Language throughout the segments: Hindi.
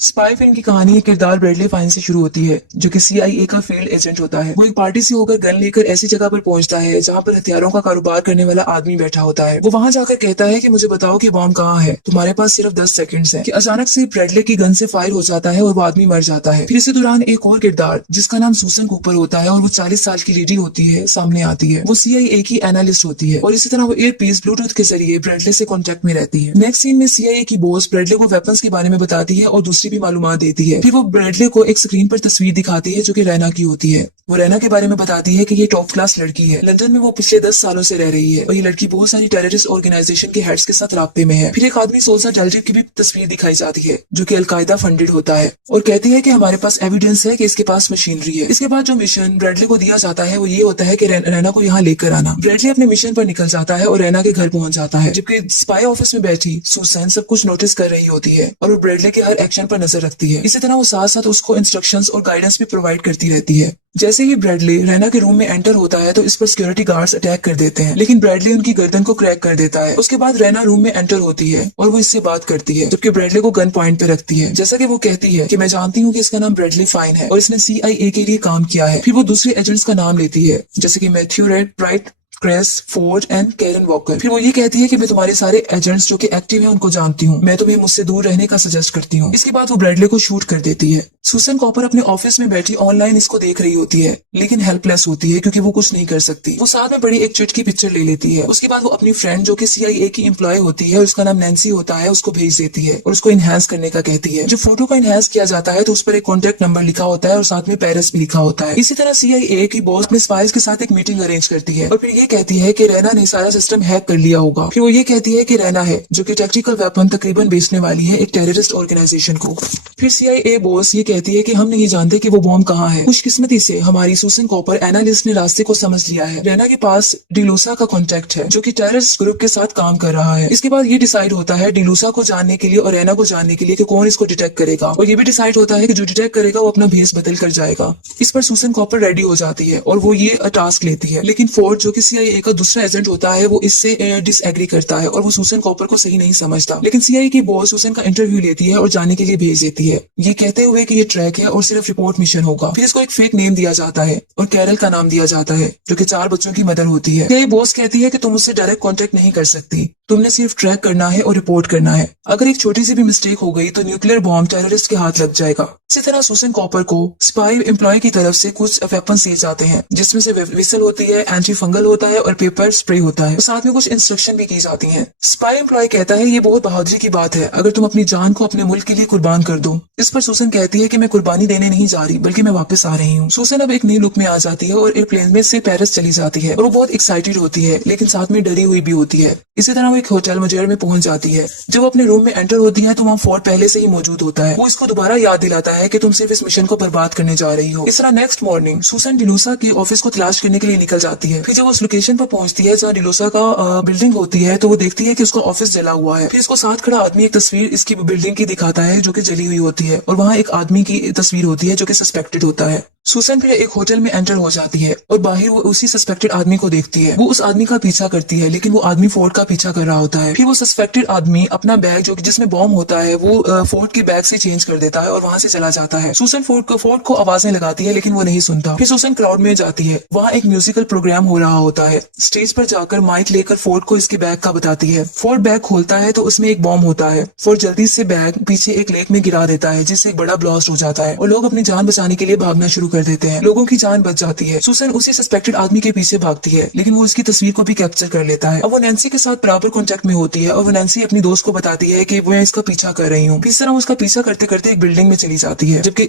स्पाई फिल्म की कहानी एक किरदार ब्रैडली फाइन से शुरू होती है, जो कि सीआईए का फील्ड एजेंट होता है। वो एक पार्टी से होकर गन लेकर ऐसी जगह पर पहुंचता है जहां पर हथियारों का कारोबार करने वाला आदमी बैठा होता है। वो वहां जाकर कहता है कि मुझे बताओ कि बॉम्ब कहाँ है, तुम्हारे पास सिर्फ 10 सेकंड्स हैं। कि अचानक से ब्रैडली की गन से फायर हो जाता है और वो आदमी मर जाता है। फिर इसी दौरान एक और किरदार जिसका नाम सूसन कूपर होता है और वो 40 साल की लेडी होती है सामने आती है। वो सीआईए की एनालिस्ट होती है और इसी तरह वो एयरपीस ब्लूटूथ के जरिए ब्रैडली से कॉन्टेक्ट में रहती है। नेक्स्ट सीन में सीआईए की बॉस ब्रैडली को वेपन्स के बारे में बताती है और दूसरी भी मालूमात देती है। फिर वो ब्रैडली को एक स्क्रीन पर तस्वीर दिखाती है जो कि रैना की होती है। वो रैना के बारे में बताती है कि ये टॉप क्लास लड़की है। लंदन में वो पिछले 10 सालों से रह रही है और ये लड़की बहुत सारी टेररिस्ट ऑर्गेनाइजेशन के हेड्स के साथ राब्ते में है। फिर एक आदमी सोल्सा डेल्जिक की भी तस्वीर दिखाई जाती है जो कि अलकायदा फंडेड होता है और कहती है कि हमारे पास एविडेंस है कि इसके पास मशीनरी है। इसके बाद जो मिशन ब्रैडली को दिया जाता है वो ये होता है कि रैना को यहाँ लेकर आना। ब्रैडली अपने मिशन पर निकल जाता है और रैना के घर पहुंच जाता है, जबकि स्पाई ऑफिस में बैठी सुसैन सब कुछ नोटिस कर रही होती है और वो ब्रैडली के हर एक्शन पर नजर रखती है। इसी तरह वो साथ साथ उसको इंस्ट्रक्शंस और गाइडेंस भी प्रोवाइड करती रहती है। जैसे ही ब्रैडली रैना के रूम में एंटर होता है तो इस पर सिक्योरिटी गार्ड्स अटैक कर देते हैं, लेकिन ब्रैडली उनकी गर्दन को क्रैक कर देता है। उसके बाद रैना रूम में एंटर होती है और वो इससे बात करती है, जबकि ब्रैडली को गन पॉइंट पे रखती है। जैसा कि वो कहती है कि मैं जानती हूँ कि इसका नाम ब्रैडली फाइन है और इसने सीआईए के लिए काम किया है। फिर वो दूसरे एजेंट्स का नाम लेती है, जैसे कि Matthew Red Bright, Cress, Ford and Karen Walker. फिर वो ये कहती है कि मैं तुम्हारे सारे एजेंट्स जो कि एक्टिव हैं उनको जानती हूँ, मैं तुम्हें मुझसे दूर रहने का सजेस्ट करती हूँ। इसके बाद वो ब्रैडली को शूट कर देती है। सुसन कॉपर अपने ऑफिस में बैठी ऑनलाइन इसको देख रही होती है, लेकिन हेल्पलेस होती है क्योंकि वो कुछ नहीं कर सकती। वो साथ में बड़ी एक चिट की पिक्चर ले लेती है। उसके बाद वो अपनी फ्रेंड जो कि सीआईए की एम्प्लॉय होती है, उसका नाम नैन्सी होता है, उसको भेज देती है और उसको इनहेंस करने का कहती है। जब फोटो को इनहेंस किया जाता है तो उस पर एक कॉन्टेक्ट नंबर लिखा होता है और साथ में पेरिस भी लिखा होता है। इसी तरह सीआईए की बॉस अपने स्पाइस के साथ एक मीटिंग अरेंज करती है और फिर ये कहती है कि रैना ने सारा सिस्टम हैक कर लिया होगा। फिर वो ये कहती है कि रैना है जो कि टैक्टिकल वेपन तकरीबन बेचने वाली है एक टेररिस्ट ऑर्गेनाइजेशन को। फिर सीआईए बॉस ये कहती है कि हम नहीं जानते कि वो बॉम्ब कहाँ है। खुशकिस्मती से हमारी सुसन कॉपर एनालिस्ट ने रास्ते को समझ लिया है। रैना के पास डिलूसा का कॉन्टेक्ट है जो कि टेररिस्ट ग्रुप के साथ काम कर रहा है। इसके बाद ये डिसाइड होता है डिलूसा को जानने के लिए और रैना को जानने के लिए कि कौन इसको डिटेक्ट करेगा, और ये भी डिसाइड होता है कि जो डिटेक्ट करेगा वो अपना भेस बदल कर जाएगा। इस पर सुसन कॉपर रेडी हो जाती है और वो ये टास्क लेती है, लेकिन फोर्ड जो कि सीआईए का दूसरा एजेंट होता है वो इससे डिसएग्री करता है और वो सुसन कॉपर को सही नहीं समझता। लेकिन सीआईए की बॉस सुसन का इंटरव्यू लेती है और जाने के लिए भेज देती है, ये कहते हुए कि ये ट्रैक है और सिर्फ रिपोर्ट मिशन होगा। फिर इसको एक फेक नेम दिया जाता है और कैरल का नाम दिया जाता है जो कि 4 बच्चों की मदर होती है। ये बॉस कहती है कि तुम उससे डायरेक्ट कांटेक्ट नहीं कर सकती, तुमने सिर्फ ट्रैक करना है और रिपोर्ट करना है। अगर एक छोटी सी भी मिस्टेक हो गई तो न्यूक्लियर बॉम्ब टेररिस्ट के हाथ लग जाएगा। इसी तरह सुसन कॉपर को स्पाई एम्प्लॉय की तरफ से कुछ वेपन दिए जाते हैं, जिसमें से विसल होती है, एंटी फंगल होता है और पेपर स्प्रे होता है। साथ में कुछ इंस्ट्रक्शन भी की जाती हैं। स्पाई एम्प्लॉय कहता है ये बहुत बहादुरी की बात है अगर तुम अपनी जान को अपने मुल्क के लिए कुर्बान कर दो। इस पर सुसन कहती है कि मैं कुर्बानी देने नहीं जा रही बल्कि मैं वापस आ रही हूँ। सुसन अब एक नई लुक में आ जाती है और एयरप्लेन में से पेरिस चली जाती है और वो बहुत एक्साइटेड होती है, लेकिन साथ में डरी हुई भी होती है। इसी तरह वो एक होटल मुजेर में पहुंच जाती है। जब वो अपने रूम में एंटर होती है तो वहाँ फोर्ड पहले से ही मौजूद होता है। वो इसको दोबारा याद दिलाता है कि तुम सिर्फ इस मिशन को बर्बाद करने जा रही हो। इस तरह नेक्स्ट मॉर्निंग सुसन डिलूसा के ऑफिस को तलाश करने के लिए निकल जाती है। फिर जब उस लोकेशन पर पहुंचती है जहाँ डिलूसा का बिल्डिंग होती है तो वो देखती है कि उसका ऑफिस जला हुआ है। फिर इसको साथ खड़ा आदमी एक तस्वीर इसकी बिल्डिंग की दिखाता है जो कि जली हुई होती है और वहाँ एक आदमी की तस्वीर होती है जो कि सस्पेक्टेड होता है। सुसन फिर एक होटल में एंटर हो जाती है और बाहर वो उसी सस्पेक्टेड आदमी को देखती है। वो उस आदमी का पीछा करती है, लेकिन वो आदमी फोर्ड का पीछा कर रहा होता है। फिर वो सस्पेक्टेड आदमी अपना बैग जो कि जिसमें बॉम्ब होता है वो फोर्ड के बैग से चेंज कर देता है और वहां से चला जाता है। सुसन फोर्ड को आवाजें लगाती है लेकिन वो नहीं सुनता। फिर सुसन क्राउड में जाती है, वहाँ एक म्यूजिकल प्रोग्राम हो रहा होता है। स्टेज पर जाकर माइक लेकर फोर्ड को इसके बैग का बताती है। फोर्ड बैग खोलता है तो उसमें एक बॉम्ब होता है। फोर्ड जल्दी से बैग पीछे एक लेक में गिरा देता है जिससे एक बड़ा ब्लास्ट हो जाता है और लोग अपनी जान बचाने के लिए भागना शुरू कर देते हैं। लोगों की जान बच जाती है। सुसन उसी सस्पेक्टेड आदमी के पीछे भागती है, लेकिन वो उसकी तस्वीर को भी कैप्चर कर लेता है। अब वो नैन्सी के साथ बराबर कांटेक्ट में होती है और वो नैन्सी अपनी दोस्त को बताती है कि मैं इसका पीछा कर रही हूँ। इस तरह वो उसका पीछा करते करते एक बिल्डिंग में चली जाती है, जबकि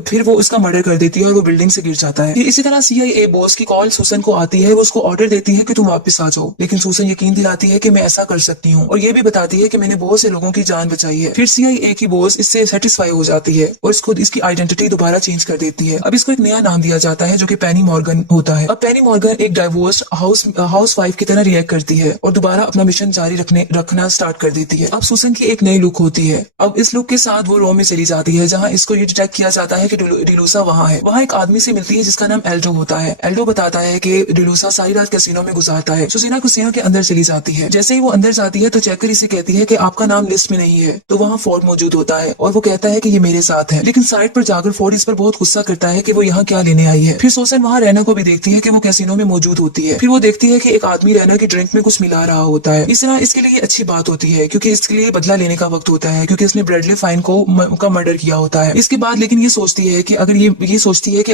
फिर वो उसका मर्डर कर देती है और वो बिल्डिंग से गिर जाता है। इसी तरह सीआईए बॉस की कॉल सुसन को आती है। वो उसको ऑर्डर देती है कि तुम वापस आ जाओ, लेकिन सुसन यकीन दिलाती है कि मैं ऐसा कर सकती हूँ और ये भी बताती है कि मैंने बहुत से लोगों की जान बचाई है। फिर सीआईए की बॉस इससे सेटिस्फाई हो जाती है और इसको इसकी आइडेंटिटी दोबारा चेंज कर देती है। अब इसको एक नया नाम दिया जाता है जो कि पेनी मॉर्गन होता है। अब पेनी मॉर्गन एक डाइवोर्स हाउस वाइफ की तरह रिएक्ट करती है और दोबारा अपना मिशन जारी रखना स्टार्ट कर देती है। अब सुसन की एक नई लुक होती है। अब इस लुक के साथ वो रोम में चली जाती है जहाँ इसको ये डिटेक्ट किया जाता है कि डिलूसा वहाँ है। वहाँ एक आदमी से मिलती है जिसका नाम एल्डो होता है। एल्डो बताता है कि डिलूसा सारी रात कैसीनो में गुजारता है। सुसीना कैसीनो के अंदर चली जाती है। जैसे ही वो अंदर जाती है तो चेकर इसे कहती है कि आपका नाम लिस्ट में नहीं है। तो वहाँ फोर्ड मौजूद होता है और वो कहता है कि ये मेरे साथ है। लेकिन साइड पर जाकर फोर्ड इस पर बहुत गुस्सा करता है कि वो यहाँ क्या लेने आई है। फिर सुसन वहाँ रैना को भी देखती है कि वो कैसीनो में मौजूद होती है। फिर वो देखती है कि एक आदमी रैना की ड्रिंक में कुछ मिला रहा होता है। इस तरह इसके लिए अच्छी बात होती है क्योंकि इसके लिए बदला लेने का वक्त होता है क्योंकि इसने ब्रैडली फाइन का मर्डर किया होता है। इसके बाद लेकिन ये सोचती है कि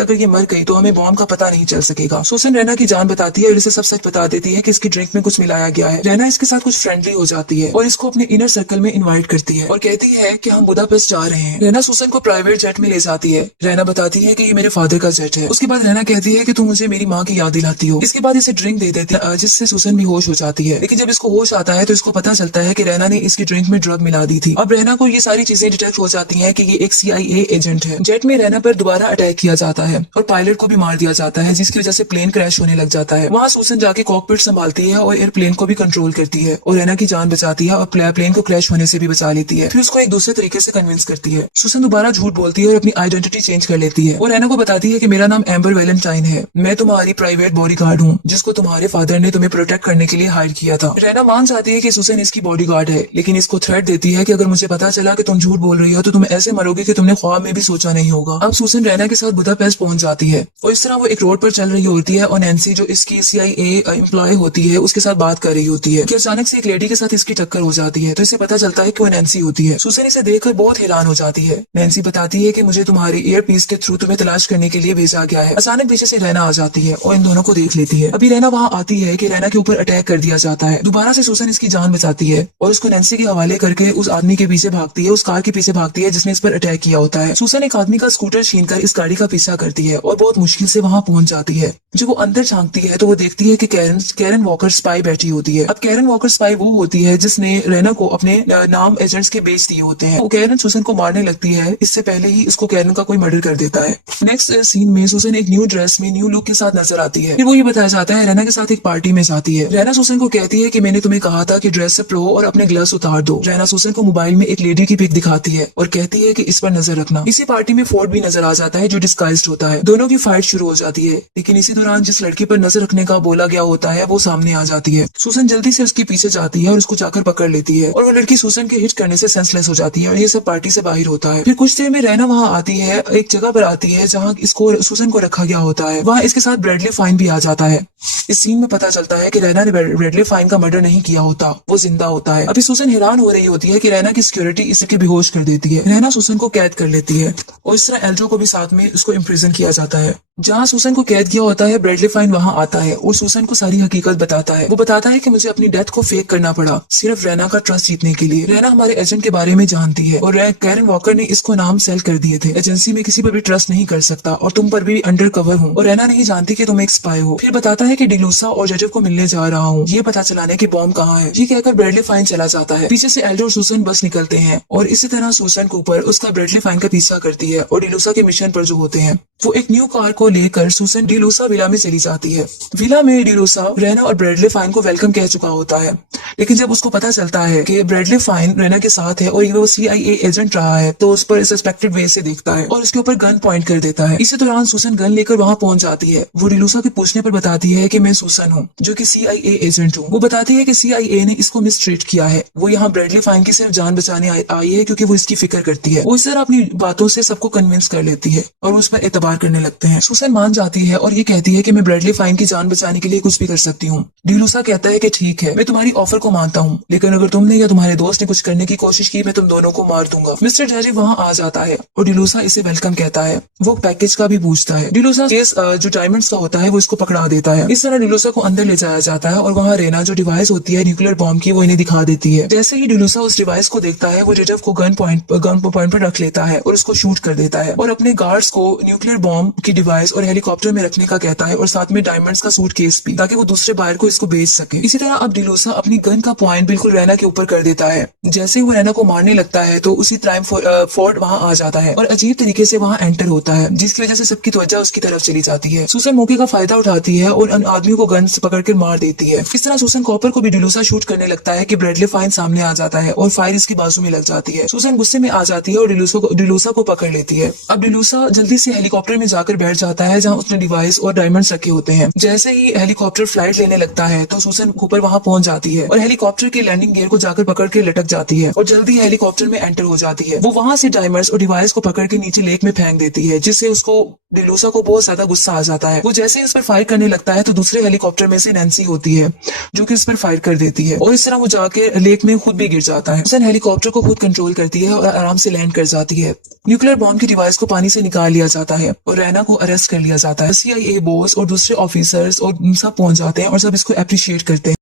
अगर ये मर गई तो हमें बॉम्ब का पता नहीं चल सकेगा। सुसन रैना की जान बताती है और इसे सब सच बता देती है कि इसकी ड्रिंक में कुछ मिलाया गया है। रैना इसके साथ कुछ फ्रेंडली हो जाती है और इसको अपने इनर सर्कल में इनवाइट करती है और कहती है कि हम बुदापेस्ट जा रहे हैं। रैना सुसन को प्राइवेट जेट में ले जाती है। रैना बताती है कि ये मेरे फादर का जेट है। उसके बाद रैना कहती है कि तुम मुझे मेरी माँ की याद दिलाती हो। इसके बाद इसे ड्रिंक दे देती है जिससे सुसन भी होश हो जाती है। लेकिन जब इसको होश आता है तो इसको पता चलता है कि रैना ने इसकी ड्रिंक में ड्रग मिला दी थी। अब रैना को ये सारी चीजें डिटेक्ट हो जाती है कि ये एक CIA एजेंट है। जेट में रैना पर दोबारा अटैक किया जाता है और पायलट को भी मार दिया जाता है जिसकी वजह से प्लेन क्रैश होने लग जाता है। वहाँ सुसन जाके कॉकपिट संभालती है और एयरप्लेन को भी कंट्रोल करती है और रैना की जान बचाती है और प्लेन को क्रैश होने से भी बचा लेती है। फिर उसको एक दूसरे तरीके से कन्विंस करती है। सुसन दोबारा झूठ बोलती है और अपनी आइडेंटिटी चेंज कर लेती है और रैना को बताती है कि मेरा नाम एम्बर वैलेंटाइन है। मैं तुम्हारी प्राइवेट बॉडीगार्ड हूँ जिसको तुम्हारे फादर ने तुम्हें प्रोटेक्ट करने के लिए हायर किया था। रैना मान जाती है कि सुसन इसकी बॉडीगार्ड है लेकिन इसको थ्रेट देती है कि अगर मुझे पता चला कि तुम झूठ बोल रही हो तो तुम ऐसे मरोगे कि तुमने ख्वाब में भी सोचा नहीं होगा। अब सुसन रैना के साथ बुदापेस्ट पहुंच जाती है और इस तरह वो एक रोड पर चल रही होती है और नैन्सी जो इसकी CIA एम्प्लॉय होती है उसके साथ बात कर रही होती है कि अचानक से एक लेडी के साथ इसकी टक्कर हो जाती है। तो इसे पता चलता है कि वो नैन्सी होती है। सुसन इसे देखकर बहुत हैरान हो जाती है। नैन्सी बताती है कि मुझे तुम्हारे ईयरपीस के थ्रू तुम्हें तलाश करने के लिए भेजा गया है। अचानक पीछे से रैना आ जाती है और इन दोनों को देख लेती है। अभी रैना वहाँ आती है कि रैना के ऊपर अटैक कर दिया जाता है। दोबारा से सुसन इसकी जान बचाती है और उसको नैन्सी के हवाले करके उस आदमी के पीछे भागती है, उस कार के पीछे भागती है जिसने इस पर अटैक किया होता है। सुसन एक आदमी का स्कूटर छीनकर इस गाड़ी का पीछा करती है और बहुत मुश्किल से वहाँ पहुंच जाती है। जब वो अंदर झांकती है तो वो देखती है कि कैरन वॉकर स्पाई बैठी होती है। अब कैरन वॉकर स्पाई वो होती है जिसने रैना को अपने नाम एजेंट्स के बेच दिए होते हैं। वो कैरन सुसन को मारने लगती है, इससे पहले ही उसको कैरन का कोई मर्डर कर देता है। नेक्स्ट सीन में सुसन एक न्यू ड्रेस में न्यू लुक के साथ नजर आती है। फिर वो ये बताया जाता है रैना के साथ एक पार्टी में जाती है। रैना सुसन को कहती है कि मैंने तुम्हें कहा था कि ड्रेस अप लो और अपने ग्लव्स उतार दो। रैना सुसन को मोबाइल में एक लेडी की पिक दिखाती है और कहती है कि इस पर नजर रखना। इसी पार्टी में फोर्ड भी नजर आ जाता है जो डिस्गाइज्ड होता है। दोनों की फाइट शुरू हो जाती है लेकिन इसी दौरान जिस लड़की पर नजर रखने का बोला गया होता है वो सामने आ जाती है। सुसन जल्दी से उसके पीछे जाती है और उसको जाकर पकड़ लेती है और वो लड़की सुसन के हिट करने से सेंसलेस हो जाती है और ये सब पार्टी से बाहर होता है। फिर कुछ देर में रैना वहाँ आती है, एक जगह पर आती है जहाँ इसको सुसन को रखा गया होता है। वहाँ इसके साथ ब्रैडली फाइन भी आ जाता है। इस सीन में पता चलता है कि रैना ने ब्रैडली फाइन का मर्डर नहीं किया होता, वो जिंदा होता है। अभी सुसन हैरान हो रही होती है कि रैना की सिक्योरिटी इसके बेहोश कर देती है। रैना सुसन को कैद कर लेती है और इस तरह एल्ड्रो को भी साथ में उसको इम्प्रिजन किया जाता है। जहाँ सुसन को कैद किया होता है ब्रैडली फाइन वहाँ आता है और सुसन को सारी हकीकत बताता है। वो बताता है कि मुझे अपनी डेथ को फेक करना पड़ा सिर्फ रैना का ट्रस्ट जीतने के लिए। रैना हमारे एजेंट के बारे में जानती है और कैरन वॉकर ने इसको नाम सेल कर दिए थे। एजेंसी में किसी पर भी ट्रस्ट नहीं कर सकता और तुम पर भी अंडर कवर हूँ और रैना नहीं जानती कि तुम एक स्पाई हो। फिर बताता है कि डिलूसा और जजेव को मिलने जा रहा हूँ, ये पता चलाने की बॉम्ब कहाँ है। ये कहकर ब्रैडली फाइन चला जाता है। पीछे से एल्डो और सुसन बस निकलते हैं और इसी तरह सुसन के ऊपर उसका ब्रैडली फाइन का पीछा करती है और डिलूसा के मिशन पर जो होते हैं वो एक न्यू कार को लेकर सुसन डिलूसा विला में चली जाती है। विला में डिलूसा रैना और ब्रैडली फाइन को वेलकम कह चुका होता है लेकिन जब उसको पता चलता है कि ब्रैडली फाइन रैना के साथ है और वो CIA एजेंट रहा है तो उस पर सस्पेक्टेड वे से देखता है और उसके ऊपर गन पॉइंट कर देता है। इसी दौरान सुसन गन लेकर वहाँ पहुंच जाती है। वो डिलूसा के पूछने पर बताती है कि मैं सुसन हूँ जो कि CIA एजेंट हूँ। वो बताती है कि CIA ने इसको मिसट्रीट किया है। वो यहाँ ब्रैडली फाइन की सिर्फ जान बचाने आई है क्योंकि वो इसकी फिक्र करती है। वो इस तरह अपनी बातों से सबको कन्विंस कर लेती है और उस पर एतबार करने लगते हैं। सुसन मान जाती है और ये कहती है कि मैं ब्रैडली फाइन की जान बचाने के लिए कुछ भी कर सकती हूँ। डिलूसा कहता है कि ठीक है, मैं तुम्हारी ऑफर को मानता हूँ लेकिन अगर तुमने या तुम्हारे दोस्त ने कुछ करने की कोशिश की मैं तुम दोनों को मार दूंगा। मिस्टर जरी वहाँ आ जाता है और डिलूसा इसे वेलकम कहता है। वो पैकेज का भी पूछता है। डिलूसा केस जो डायमंड्स का होता है वो इसको पकड़ा देता है। इस तरह डिलूसा को अंदर ले जाया जाता है और वहाँ रेना जो डिवाइस होती है न्यूक्लियर बॉम्ब की वो इन्हें दिखा देती है। जैसे ही डिलूसा उस डिवाइस को देखता है वो जजेव को गन पॉइंट पर रख लेता है और उसको शूट कर देता है और अपने गार्ड्स को न्यूक्लियर बॉम्ब की डिवाइस और हेलीकॉप्टर में रखने का कहता है और साथ में डायमंड्स का सूटकेस भी, ताकि वो दूसरे बायर को इसको बेच सके। इसी तरह अब डिलूसा अपनी गन का पॉइंट बिल्कुल रैना के ऊपर कर देता है। जैसे ही वो रैना को मारने लगता है तो उसी टाइम फोर्ड वहां आ जाता है और अजीब तरीके से वहां एंटर होता है, जिसकी वजह से सबकी तवज्जो उसकी तरफ चली जाती है। सूसन मौके का फायदा उठाती है और उन आदमियों को गन से पकड़कर मार देती है। इस तरह सूसन कॉपर को भी डिलूसा शूट करने लगता है कि ब्रैडली फाइन सामने आ जाता है और फायर इसकी बाजू में लग जाती है। सूसन गुस्से में आ जाती है और डिलूसा को पकड़ लेती है। अब डिलूसा जल्दी से हेलीकॉप्टर में जाकर बैठ जाता है जहां उसने डिवाइस और डायमंड्स रखे होते हैं। जैसे ही हेलीकॉप्टर फ्लाइट लेने लगता है तो सूसन कूपर वहां पहुंच जाती है और हेलीकॉप्टर के लैंडिंग गियर को जाकर पकड़ के लटक जाती है और जल्दी हेलीकॉप्टर में एंटर हो जाती है। वो वहां से डायमंड्स और डिवाइस को पकड़ के नीचे लेक में फेंक देती है, जिससे उसको डिलूसा को बहुत ज्यादा गुस्सा आ जाता है। वो जैसे ही उस पर फायर करने लगता है तो दूसरे हेलीकॉप्टर में से नैन्सी होती है जो कि उस पर फायर कर देती है और इस तरह वो जाके लेक में खुद भी गिर जाता है। सूसन हेलीकॉप्टर को खुद कंट्रोल करती है और आराम से लैंड कर जाती है। न्यूक्लियर बॉम्ब की डिवाइस को पानी से निकाल लिया जाता है और रैना को अरेस्ट कर लिया जाता है। CIA बॉस और दूसरे ऑफिसर्स और सब पहुंच जाते हैं और सब इसको अप्रिशिएट करते हैं।